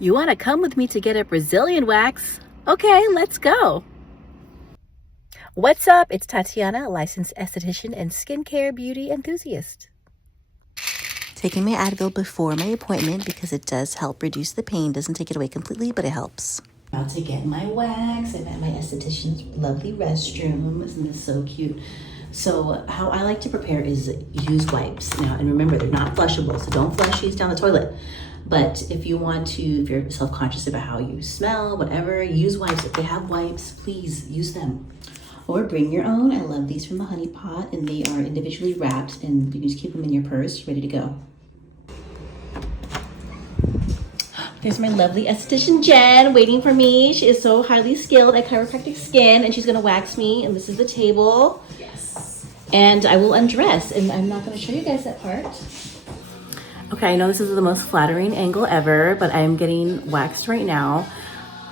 You want to come with me to get a Brazilian wax? Okay, let's go. What's up? It's Tatiana, a licensed esthetician and skincare beauty enthusiast. Taking my Advil before my appointment because it does help reduce the pain. Doesn't take it away completely, but it helps. About to get my wax. I'm at my esthetician's lovely restroom. Isn't this so cute? So how I like to prepare is use wipes. Now, and remember, they're not flushable, so don't flush these down the toilet. But if you want to, if you're self-conscious about how you smell, whatever, use wipes. If they have wipes, please use them. Or bring your own. I love these from the Honey Pot, and they are individually wrapped, and you can just keep them in your purse, ready to go. There's my lovely esthetician Jen waiting for me. She is so highly skilled at chiropractic skin, and she's gonna wax me, and this is the table. Yes. And I will undress, and I'm not gonna show you guys that part. Okay, I know this is the most flattering angle ever, but I'm getting waxed right now.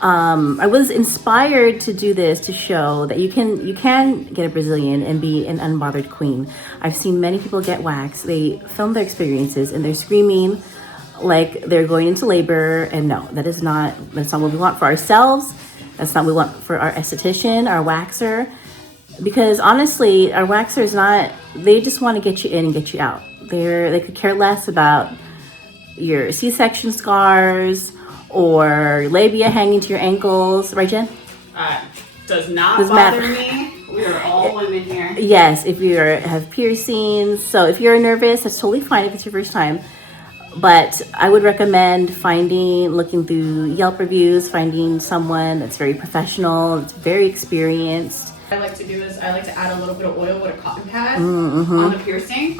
I was inspired to do this to show that you can get a Brazilian and be an unbothered queen. I've seen many people get waxed. They film their experiences and they're screaming like they're going into labor, and no, that's not what we want for ourselves. That's not what we want for our esthetician, our waxer. Because honestly, our waxer is not, they just want to get you in and get you out. They could care less about your C-section scars or labia hanging to your ankles, right, Jen? Does not Doesn't bother matter. me. We are all women here. Yes, if you have piercings. So if you're nervous, that's totally fine if it's your first time. But I would recommend looking through Yelp reviews, finding someone that's very professional, that's very experienced. What I like to do is I like to add a little bit of oil with a cotton pad on the piercing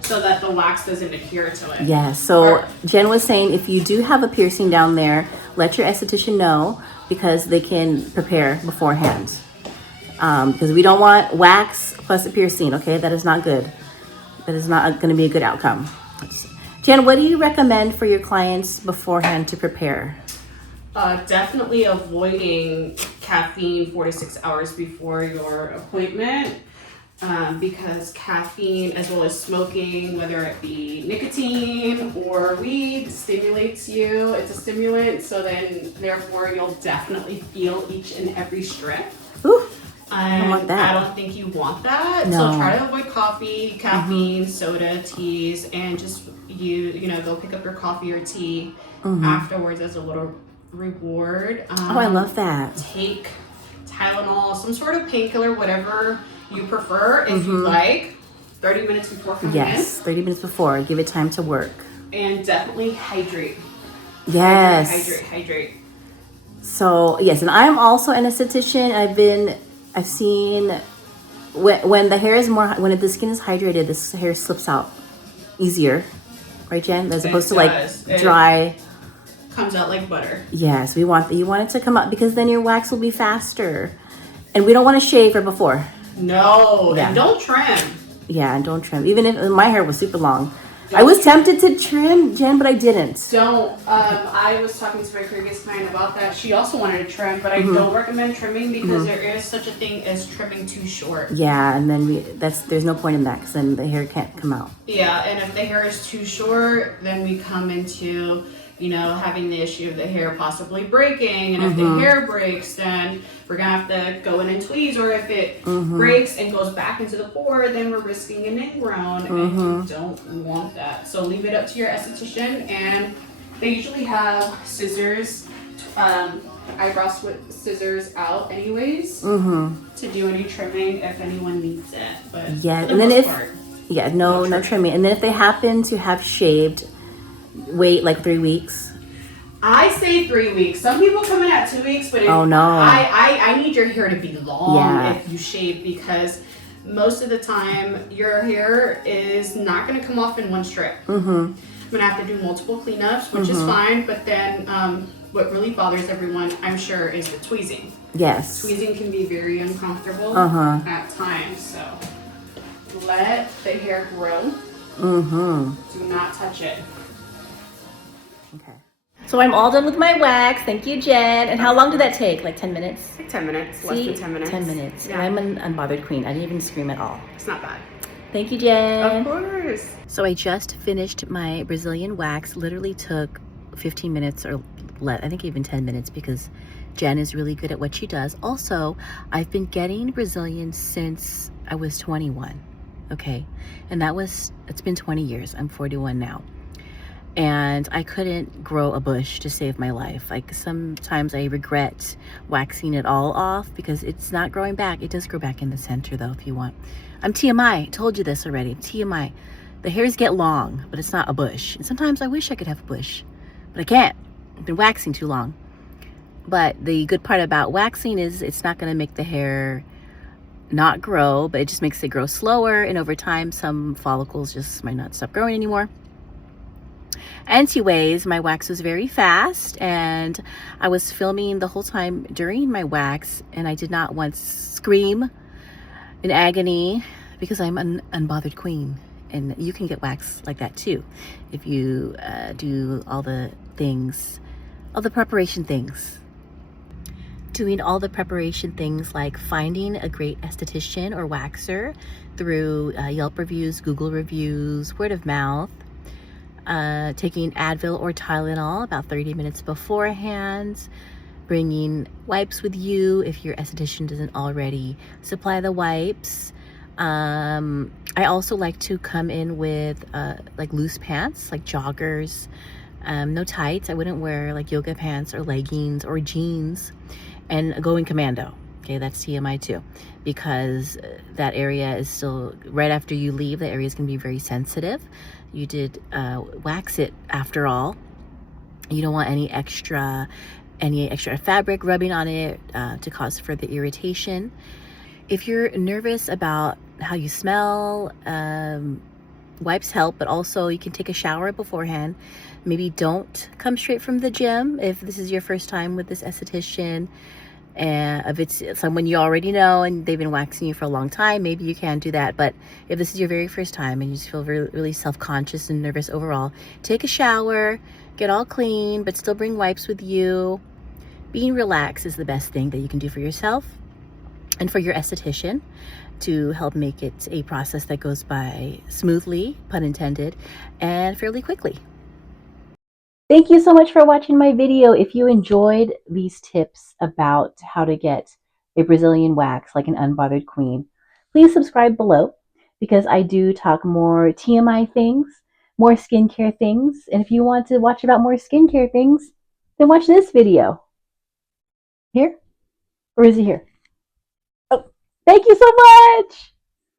so that the wax doesn't adhere to it. Yeah, so Jen was saying if you do have a piercing down there, let your esthetician know because they can prepare beforehand. Because we don't want wax plus a piercing, okay? That is not good. That is not going to be a good outcome. Jen, what do you recommend for your clients beforehand to prepare? Definitely avoiding caffeine 4 to 6 hours before your appointment because caffeine, as well as smoking, whether it be nicotine or weed, stimulates you. It's a stimulant, so then therefore you'll definitely feel each and every strip. Ooh, I don't want that. I don't think you want that. No. So try to avoid coffee, caffeine, soda, teas, and just you know, go pick up your coffee or tea afterwards as a little reward. Oh, I love that. Take Tylenol, some sort of painkiller, whatever you prefer. If you like, 30 minutes before coming Yes, 30 minutes before. Give it time to work. in. And definitely hydrate. Yes. Hydrate. So yes, and I'm also an esthetician. I've seen when the hair is when the skin is hydrated, this hair slips out easier, right, Jen? As opposed to does. like dry. Comes out like butter. Yes, you want it to come out because then your wax will be faster, and we don't want to shave right before. No, Yeah. and don't trim. Yeah, and don't trim. Even if my hair was super long, I was tempted to trim, Jen, but I didn't. Don't. I was talking to my previous client about that. She also wanted to trim, but I don't recommend trimming because there is such a thing as trimming too short. Yeah, and then there's no point in that because then the hair can't come out. Yeah, and if the hair is too short, then we come into, you know, having the issue of the hair possibly breaking. And if the hair breaks, then we're gonna have to go in and tweeze. Or if it breaks and goes back into the pore, then we're risking an ingrown, and you don't want that. So leave it up to your esthetician, and they usually have scissors, eyebrow scissors out anyways to do any trimming if anyone needs it. But Yeah, for the and then most part, no trimming. And then if they happen to have shaved, wait like 3 weeks. I say 3 weeks. Some people come in at 2 weeks, but Oh, no. I need your hair to be long Yeah. if you shave, because most of the time your hair is not going to come off in one strip. I'm going to have to do multiple cleanups, which is fine, but then what really bothers everyone, I'm sure, is the tweezing. Yes. Tweezing can be very uncomfortable at times, so let the hair grow. Do not touch it. Okay. So I'm all done with my wax. Thank you, Jen. And how long did that take? Like 10 minutes? Like 10 minutes, less See? than 10 minutes. 10 minutes. Yeah. And I'm an unbothered queen. I didn't even scream at all. It's not bad. Thank you, Jen. Of course. So I just finished my Brazilian wax. Literally took 15 minutes or I think even 10 minutes, because Jen is really good at what she does. Also, I've been getting Brazilian since I was 21. Okay. And it's been 20 years. I'm 41 now. And I couldn't grow a bush to save my life. Like, sometimes I regret waxing it all off because it's not growing back. It does grow back in the center though, if you want. I'm TMI, told you this already. TMI. The hairs get long, but it's not a bush. And sometimes I wish I could have a bush, but I can't. I've been waxing too long. But the good part about waxing is it's not going to make the hair not grow, but it just makes it grow slower. And over time, some follicles just might not stop growing anymore. Anyways, my wax was very fast, and I was filming the whole time during my wax, and I did not once scream in agony because I'm an unbothered queen. And you can get wax like that too if you do all the things, all the preparation things. Doing all the preparation things like finding a great esthetician or waxer through Yelp reviews, Google reviews, word of mouth. Taking Advil or Tylenol about 30 minutes beforehand, bringing wipes with you if your esthetician doesn't already supply the wipes. I also like to come in with like loose pants, like joggers, no tights. I wouldn't wear like yoga pants or leggings or jeans, and going commando. Okay, that's TMI too, because that area is still, right after you leave, the area is going to be very sensitive. You did wax it after all. You don't want any extra fabric rubbing on it to cause further irritation. If you're nervous about how you smell, wipes help, but also you can take a shower beforehand. Maybe don't come straight from the gym if this is your first time with this esthetician. And if it's someone you already know and they've been waxing you for a long time, maybe you can do that. But if this is your very first time and you just feel really, really self-conscious and nervous overall, take a shower, get all clean, but still bring wipes with you. Being relaxed is the best thing that you can do for yourself and for your esthetician, to help make it a process that goes by smoothly, pun intended, and fairly quickly. Thank you so much for watching my video. If you enjoyed these tips about how to get a Brazilian wax like an unbothered queen, please subscribe below, because I do talk more TMI things, more skincare things. And if you want to watch about more skincare things, then watch this video. Here? Or is it here? Oh, thank you so much!